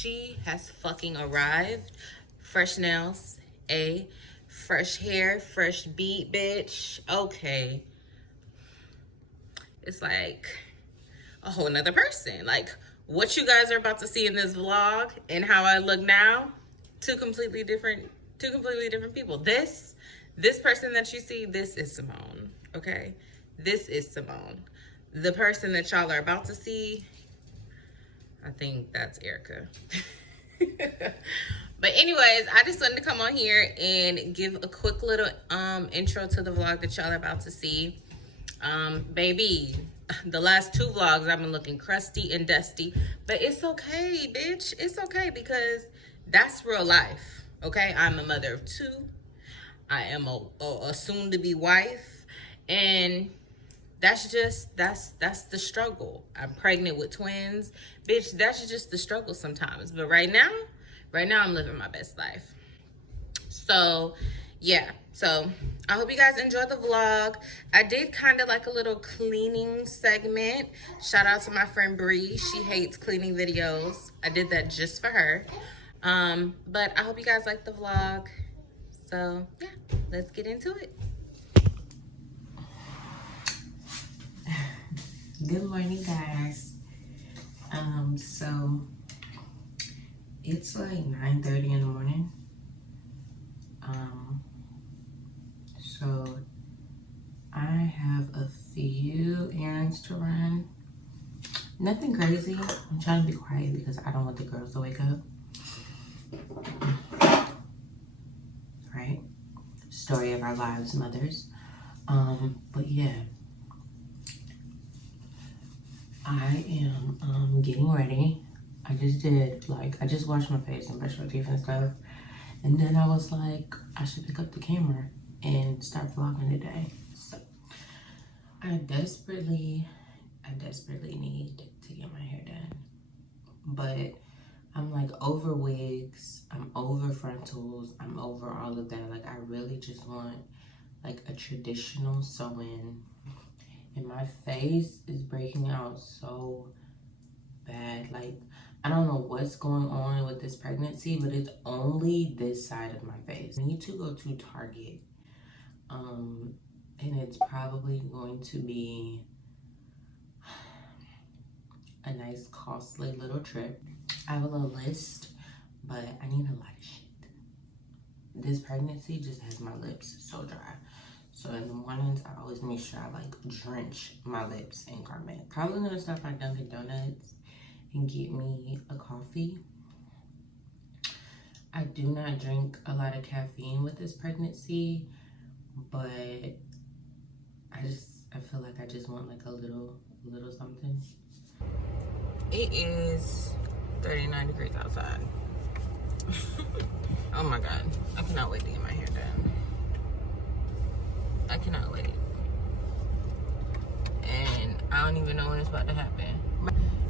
she has fucking arrived. Fresh nails, fresh hair, fresh beat, bitch. Okay. It's like a whole nother person. Like, what you guys are about to see in this vlog and how I look now, two completely different people. This person that you see, this is Simone, okay? This is Simone. The person that y'all are about to see, I think that's Erica. But anyways, I just wanted to come on here and give a quick little intro to the vlog that y'all are about to see. Baby, the last two vlogs I've been looking crusty and dusty, but it's okay, bitch. It's okay, because that's real life, okay? I'm a mother of two. I am a soon-to-be wife, and that's the struggle. I'm pregnant with twins, bitch. That's just the struggle sometimes. But right now I'm living my best life. So yeah, so I hope you guys enjoyed the vlog. I did kind of like a little cleaning segment. Shout out to my friend Bree. She hates cleaning videos. I did that just for her. But I hope you guys liked the vlog. So yeah, let's get into it. Good morning, guys. So it's like 9:30 in the morning. So I have a few errands to run. Nothing crazy. I'm trying to be quiet because I don't want the girls to wake up. Right? Story of our lives, mothers. But yeah. I am getting ready. I just washed my face and brushed my teeth and stuff. And then I was like, I should pick up the camera and start vlogging today. So I desperately need to get my hair done. But I'm like over wigs, I'm over frontals, I'm over all of that. Like, I really just want like a traditional sew-in. And my face is breaking out so bad. Like, I don't know what's going on with this pregnancy, but it's only this side of my face. I need to go to Target. And it's probably going to be a nice, costly little trip. I have a little list, but I need a lot of shit. This pregnancy just has my lips so dry. So in the mornings, I always make sure I like drench my lips in Carmet. Probably gonna stop by Dunkin' Donuts and get me a coffee. I do not drink a lot of caffeine with this pregnancy, but I feel like I just want like a little something. It is 39 degrees outside. Oh my God, I cannot wait to get my hair done. I cannot wait. And I don't even know when it's about to happen.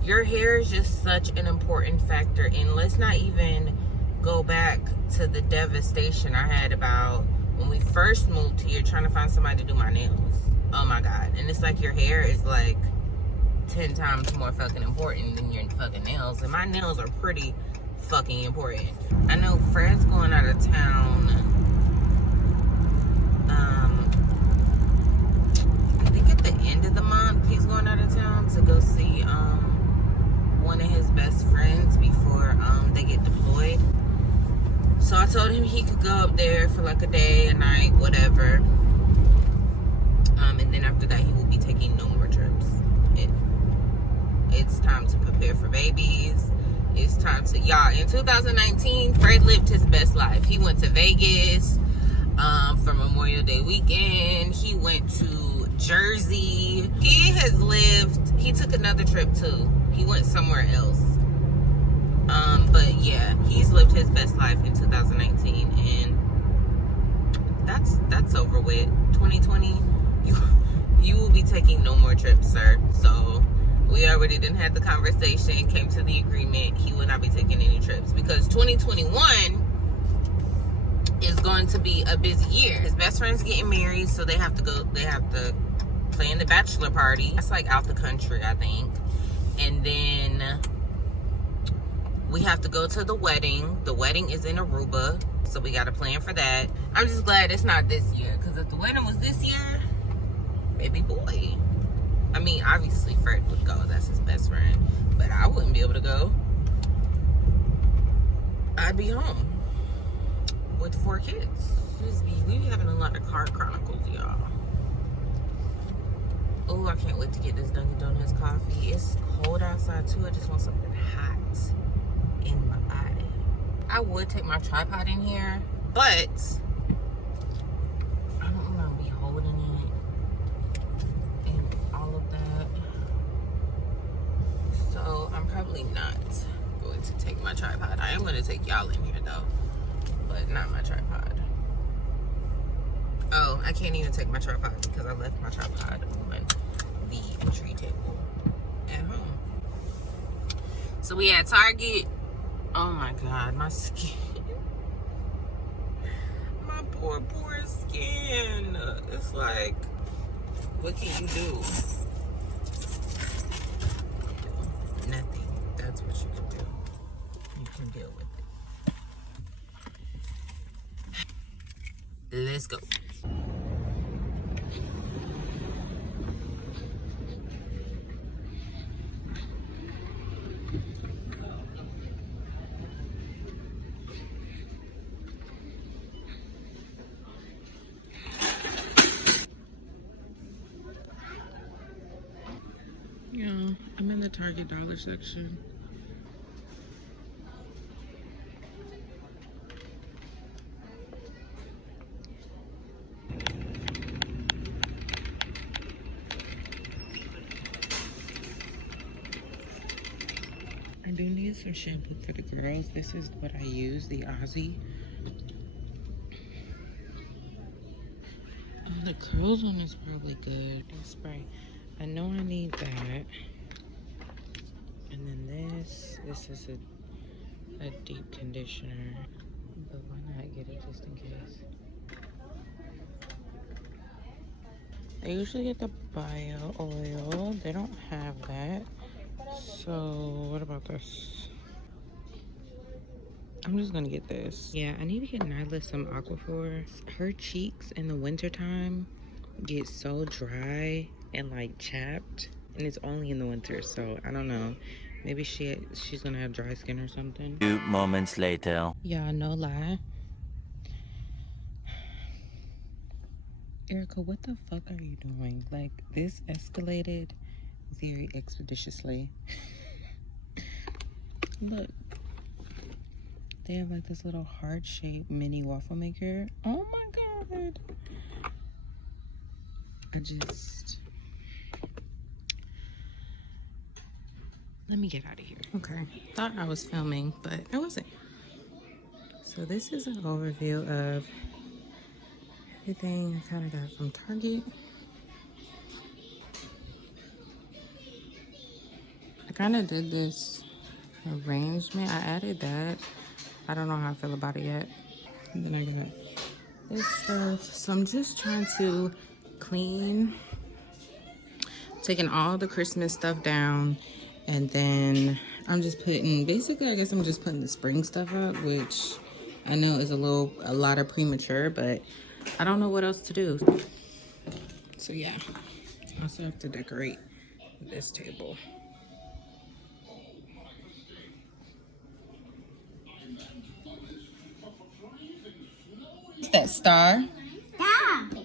Your hair is just such an important factor. And let's not even go back to the devastation I had about when we first moved here trying to find somebody to do my nails. Oh my God. And it's like your hair is like 10 times more fucking important than your fucking nails. And my nails are pretty fucking important. I know Fred's going out of town. I think at the end of the month he's going out of town to go see one of his best friends before they get deployed. So I told him he could go up there for like a day, a night, whatever. And then after that he will be taking no more trips. It's time to prepare for babies. It's time to, y'all, in 2019 Fred lived his best life. He went to Vegas for Memorial Day weekend. He went to Jersey. He took another trip too. He went somewhere else. But yeah, he's lived his best life in 2019, and that's over with. 2020, you will be taking no more trips, sir. So we already done had the conversation, came to the agreement. He will not be taking any trips because 2021 is going to be a busy year. His best friend's getting married, so they have to plan the bachelor party. That's like out the country, I think. And then We have to go to the wedding. The wedding is in Aruba, so we got to plan for that. I'm just glad it's not this year, because if the wedding was this year, baby boy. I mean, obviously Fred would go. That's his best friend. But I wouldn't be able to go. I'd be home with 4 kids. We be having a lot of car chronicles, y'all. Oh, I can't wait to get this Dunkin' Donuts coffee. It's cold outside too. I just want something hot in my body. I would take my tripod in here, but I don't want to be holding it and all of that. So I'm probably not going to take my tripod. I am going to take y'all in here though, but not my tripod. Oh, I can't even take my tripod because I left my tripod on the tree table at home. So we at Target. Oh my God, my skin. My poor skin. It's like, what can you do? Nothing. That's what you can do. You can deal with it. Let's go. Yeah, I'm in the Target dollar section. I do need some shampoo for the girls. This is what I use, the Aussie. Oh, the curls one is probably good. Spray. I know I need that. And then this is a deep conditioner. But why not get it just in case? I usually get the bio oil. They don't have that. So what about this? I'm just gonna get this. Yeah, I need to get Nyla some Aquaphor. Her cheeks in the wintertime get so dry and like chapped, and it's only in the winter, so I don't know. Maybe she's gonna have dry skin or something. 2 moments later. Yeah, no lie. Erica, what the fuck are you doing? Like, this escalated very expeditiously. Look. They have like this little heart-shaped mini waffle maker. Oh my God. Let me get out of here. Okay. Thought I was filming, but I wasn't. So this is an overview of everything I kind of got from Target. I kind of did this arrangement. I added that. I don't know how I feel about it yet. And then I got this stuff. So I'm just trying to clean, taking all the Christmas stuff down, and then I'm just putting, basically I guess I'm just putting the spring stuff up, which I know is a lot of premature, but I don't know what else to do. So yeah, I also have to decorate this table. What's that, star? Stop.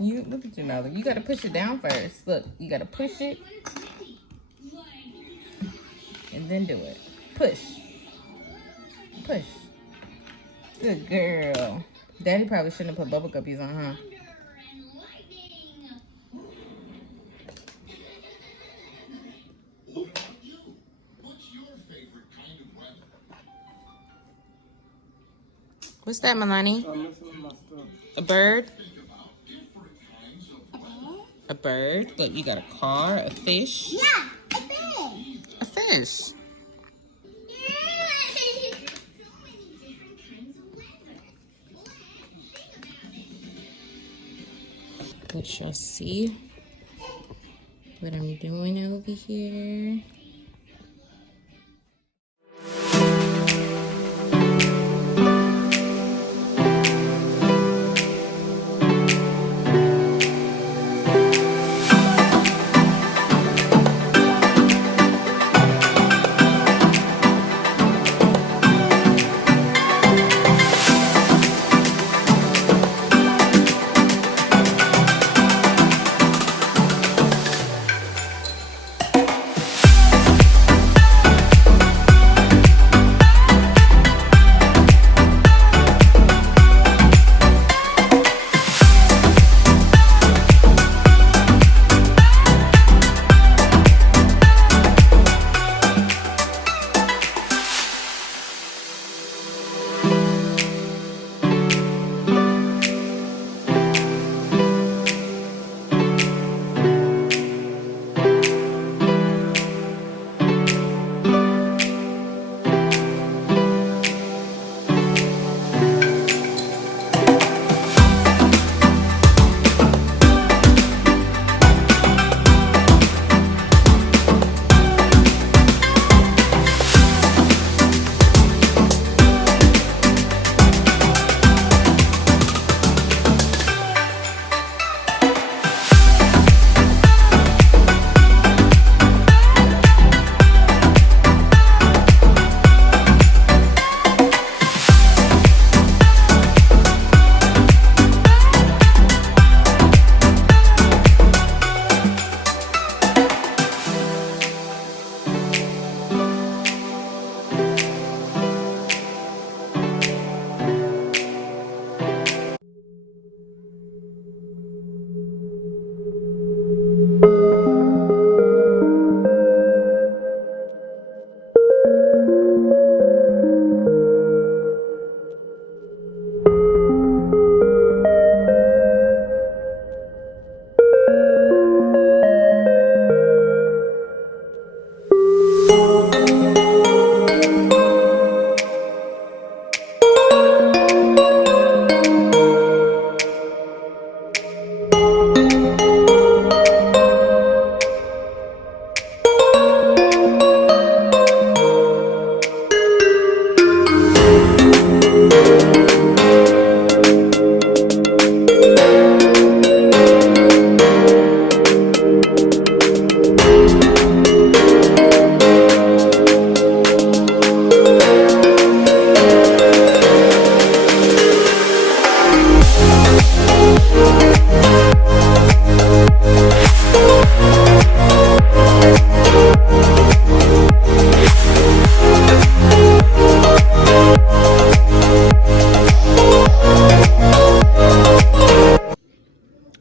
you look at you now. You gotta push it down first. Look, you gotta push it and then do it. Push. Push. Good girl. Daddy probably shouldn't have put bubble guppies on, huh? What's that, MEILANI? A bird? A bird? Look, you got a car, a fish. Yeah, a fish. A fish. let y'all see what I'm doing over here.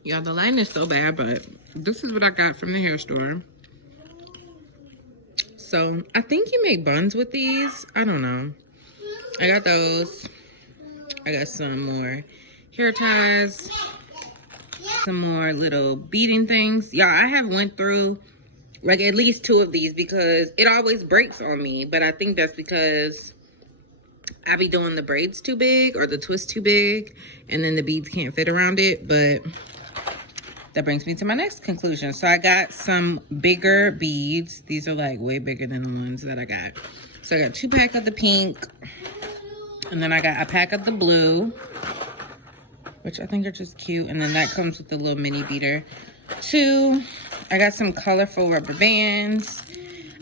Y'all, the lighting is so bad, but this is what I got from the hair store. So I think you make buns with these. I don't know. I got those. I got some more hair ties, some more little beading things. Y'all, I have went through like at least 2 of these because it always breaks on me. But I think that's because I be doing the braids too big or the twist too big, and then the beads can't fit around it. But that brings me to my next conclusion. So I got some bigger beads. These are like way bigger than the ones that I got. So I got 2 pack of the pink, and then I got a pack of the blue, which I think are just cute. And then that comes with the little mini beater. 2, I got some colorful rubber bands.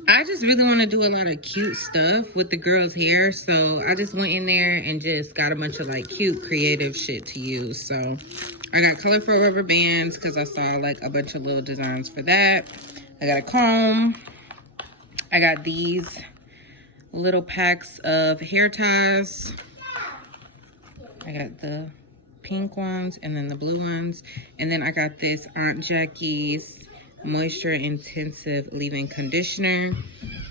I just really want to do a lot of cute stuff with the girls' hair. So I just went in there and just got a bunch of like cute, creative shit to use. So I got colorful rubber bands because I saw like a bunch of little designs for that. I got a comb. I got these little packs of hair ties. I got the pink ones and then the blue ones. And then I got this Aunt Jackie's Moisture Intensive Leave-In Conditioner.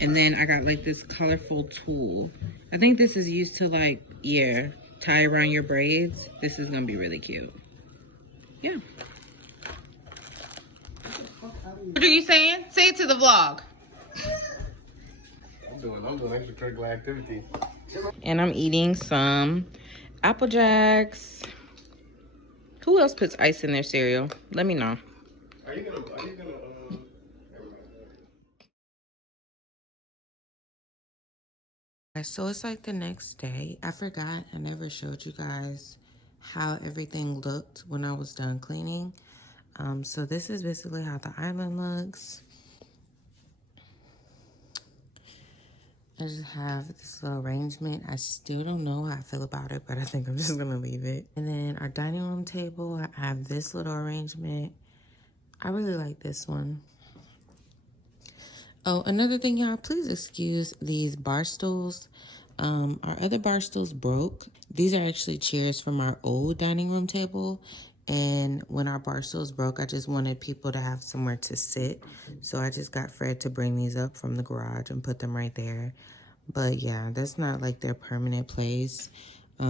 And then I got like this colorful tool. I think this is used to like, yeah, tie around your braids. This is gonna be really cute. Yeah. What are you saying? Say it to the vlog. I'm doing extracurricular activity. And I'm eating some Apple Jacks. Who else puts ice in their cereal? Let me know. Are you gonna, never mind. So it's like the next day. I forgot, I never showed you guys how everything looked when I was done cleaning. So this is basically how the island looks. I just have this little arrangement. I still don't know how I feel about it, but I think I'm just gonna leave it. And then our dining room table, I have this little arrangement. I really like this one. Oh, another thing, y'all, please excuse these bar stools. Our other bar stools broke. These are actually chairs from our old dining room table. And when our bar stools broke, I just wanted people to have somewhere to sit. So I just got Fred to bring these up from the garage and put them right there. But yeah, that's not like their permanent place. But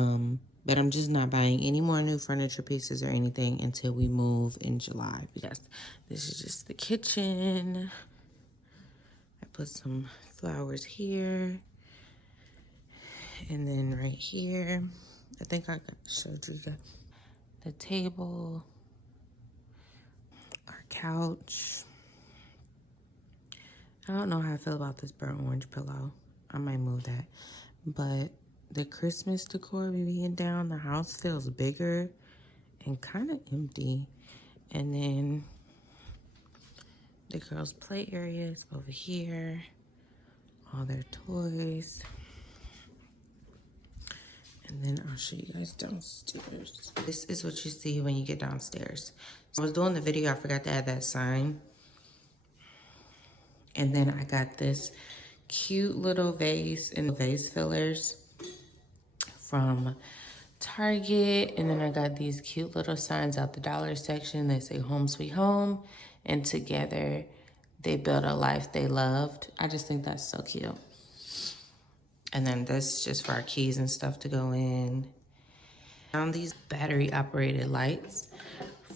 I'm just not buying any more new furniture pieces or anything until we move in July. Because this is just the kitchen. I put some flowers here. And then right here, I think I showed you the table, our couch. I don't know how I feel about this burnt orange pillow. I might move that. But the Christmas decor being down, the house feels bigger and kind of empty. And then the girls' play areas over here, all their toys. And then I'll show you guys downstairs. This is what you see when you get downstairs. So I was doing the video, I forgot to add that sign. And then I got this cute little vase and vase fillers from Target. And then I got these cute little signs out the dollar section. They say home sweet home. And together they built a life they loved. I just think that's so cute. And then this is just for our keys and stuff to go in. Found these battery operated lights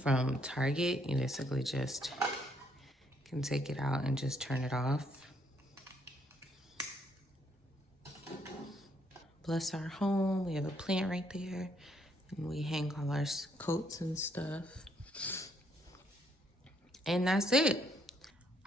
from Target. You basically just can take it out and just turn it off. Bless our home. We have a plant right there. And we hang all our coats and stuff. And that's it.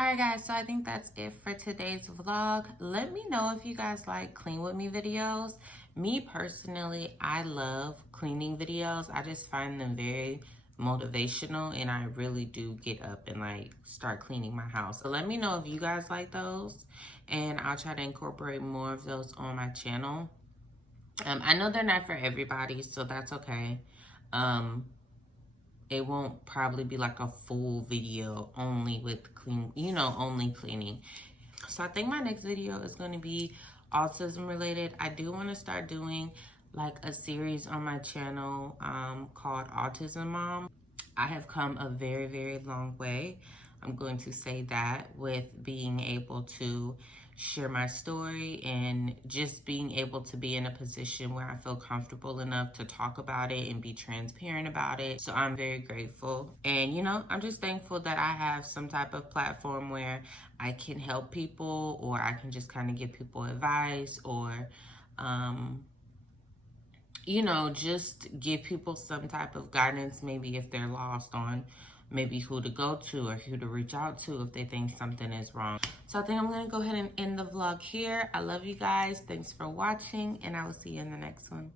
Alright guys, so I think that's it for today's vlog. Let me know if you guys like clean with me videos. Me personally, I love cleaning videos. I just find them very motivational and I really do get up and like start cleaning my house. So let me know if you guys like those and I'll try to incorporate more of those on my channel. I know they're not for everybody, so that's okay. It won't probably be like a full video only with clean, only cleaning. So I think my next video is going to be autism related. I do want to start doing like a series on my channel called Autism Mom. I have come a very, very long way. I'm going to say that with being able to share my story and just being able to be in a position where I feel comfortable enough to talk about it and be transparent about it. So I'm very grateful. And, I'm just thankful that I have some type of platform where I can help people or I can just kind of give people advice or, just give people some type of guidance, maybe if they're lost on maybe who to go to or who to reach out to if they think something is wrong. So I think I'm going to go ahead and end the vlog here. I love you guys. Thanks for watching, and I will see you in the next one.